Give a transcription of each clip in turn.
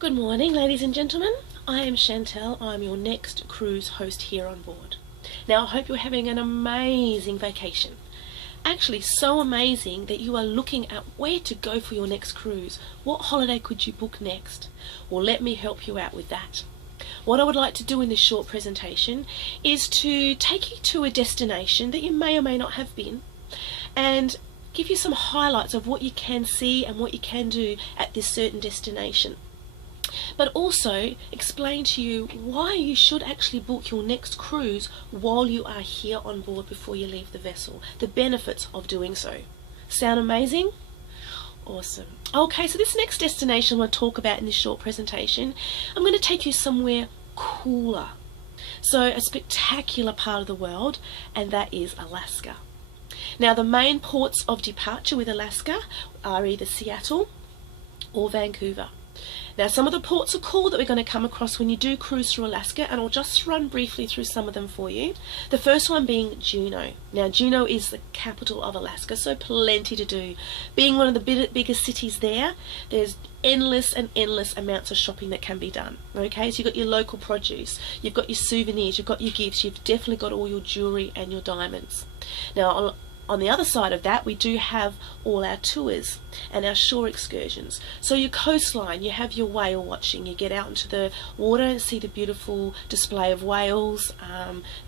Good morning, ladies and gentlemen. I am Chantelle. I'm your next cruise host here on board. Now, I hope you're having an amazing vacation. Actually, so amazing that you are looking at where to go for your next cruise. What holiday could you book next? Well, let me help you out with that. What I would like to do in this short presentation is to take you to a destination that you may or may not have been and give you some highlights of what you can see and what you can do at this certain destination. But also explain to you why you should actually book your next cruise while you are here on board before you leave the vessel. The benefits of doing so. Sound amazing? Awesome. Okay, so this next destination I'm going to talk about in this short presentation, I'm going to take you somewhere cooler. So a spectacular part of the world, and that is Alaska. Now, the main ports of departure with Alaska are either Seattle or Vancouver. Now, some of the ports are cool that we're going to come across when you do cruise through Alaska, and I'll just run briefly through some of them for you. The first one being Juneau. Now, Juneau is the capital of Alaska, so plenty to do. Being one of the biggest cities there, there's endless and endless amounts of shopping that can be done. Okay, so you've got your local produce, you've got your souvenirs, you've got your gifts, you've definitely got all your jewellery and your diamonds. Now, on the other side of that, we do have all our tours and our shore excursions. So your coastline, you have your whale watching. You get out into the water and see the beautiful display of whales,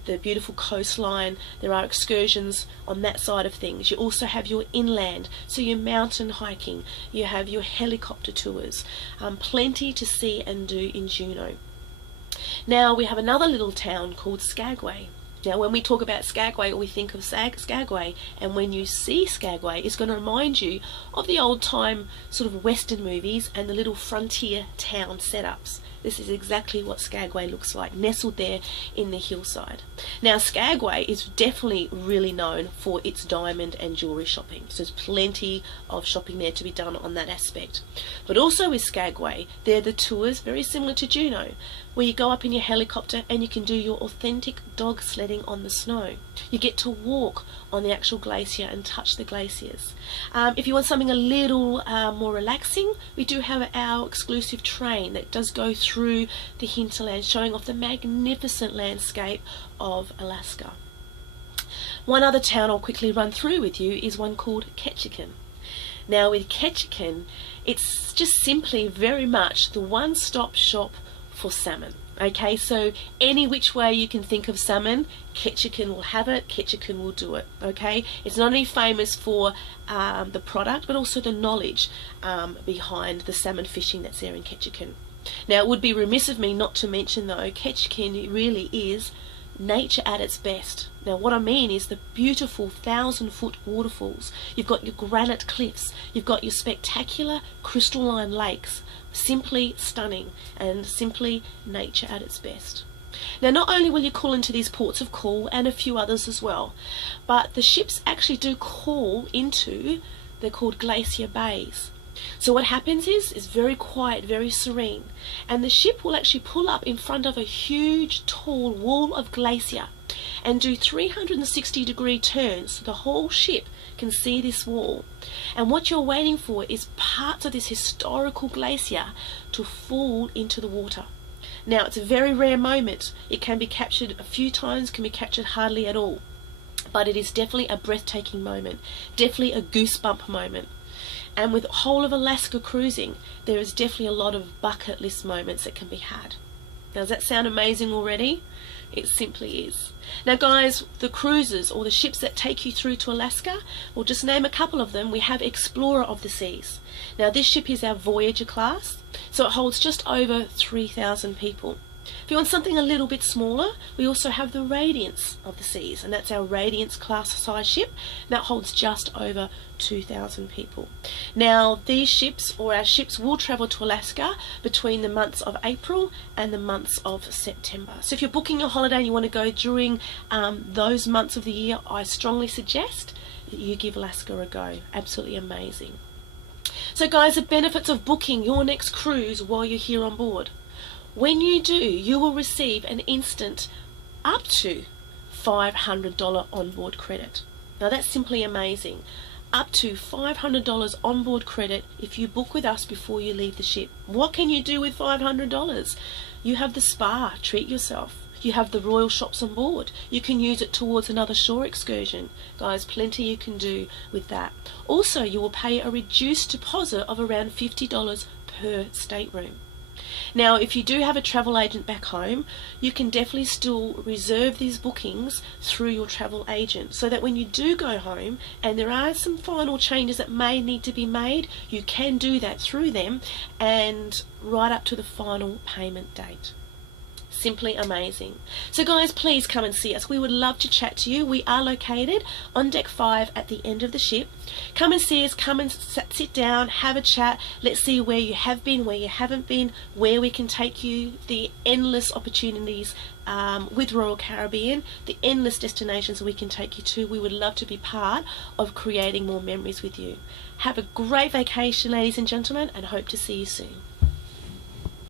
the beautiful coastline. There are excursions on that side of things. You also have your inland, so your mountain hiking. You have your helicopter tours. Plenty to see and do in Juneau. Now, we have another little town called Skagway. Now, when we talk about Skagway, we think of Skagway, and when you see Skagway, it's going to remind you of the old-time sort of Western movies and the little frontier town setups. This is exactly what Skagway looks like, nestled there in the hillside. Now, Skagway is definitely really known for its diamond and jewellery shopping, so there's plenty of shopping there to be done on that aspect. But also with Skagway, there are the tours, very similar to Juneau, where you go up in your helicopter and you can do your authentic dog sledding on the snow. You get to walk on the actual glacier and touch the glaciers. If you want something a little more relaxing, we do have our exclusive train that does go through the hinterland, showing off the magnificent landscape of Alaska. One other town I'll quickly run through with you is one called Ketchikan. Now, with Ketchikan, it's just simply very much the one-stop shop for salmon. Okay, so any which way you can think of salmon, Ketchikan will have it, Ketchikan will do it. Okay, it's not only famous for the product, but also the knowledge behind the salmon fishing that's there in Ketchikan. Now, it would be remiss of me not to mention, though, Ketchikan really is nature at its best. Now, what I mean is the beautiful 1,000-foot waterfalls. You've got your granite cliffs, you've got your spectacular crystalline lakes. Simply stunning and simply nature at its best. Now, not only will you call into these ports of call and a few others as well, but the ships actually do call into, they're called glacier bays. So what happens is very quiet, very serene, and the ship will actually pull up in front of a huge tall wall of glacier and do 360-degree turns so the whole ship can see this wall. And what you're waiting for is parts of this historical glacier to fall into the water. Now, it's a very rare moment. It can be captured a few times, can be captured hardly at all, but it is definitely a breathtaking moment, definitely a goosebump moment. And with whole of Alaska cruising, there is definitely a lot of bucket list moments that can be had. Now, does that sound amazing already? It simply is. Now, guys, the cruises or the ships that take you through to Alaska, we'll just name a couple of them. We have Explorer of the Seas. Now, this ship is our Voyager class, so it holds just over 3,000 people. If you want something a little bit smaller, we also have the Radiance of the Seas, and that's our Radiance class size ship. That holds just over 2,000 people. Now, these ships, or our ships, will travel to Alaska between the months of April and the months of September. So if you're booking your holiday and you want to go during those months of the year, I strongly suggest that you give Alaska a go. Absolutely amazing. So guys, the benefits of booking your next cruise while you're here on board. When you do, you will receive an instant up to $500 onboard credit. Now, that's simply amazing. up to $500 onboard credit if you book with us before you leave the ship. What can you do with $500? You have the spa, treat yourself. You have the royal shops on board. You can use it towards another shore excursion. Guys, plenty you can do with that. Also, you will pay a reduced deposit of around $50 per stateroom. Now, if you do have a travel agent back home, you can definitely still reserve these bookings through your travel agent, so that when you do go home and there are some final changes that may need to be made, you can do that through them and right up to the final payment date. Simply amazing. So guys, please come and see us. We would love to chat to you. We are located on deck 5 at the end of the ship. Come and see us, come and sit down, have a chat. Let's see where you have been, where you haven't been, where we can take you, the endless opportunities with Royal Caribbean, the endless destinations we can take you to. We would love to be part of creating more memories with you. Have a great vacation, ladies and gentlemen, and hope to see you soon.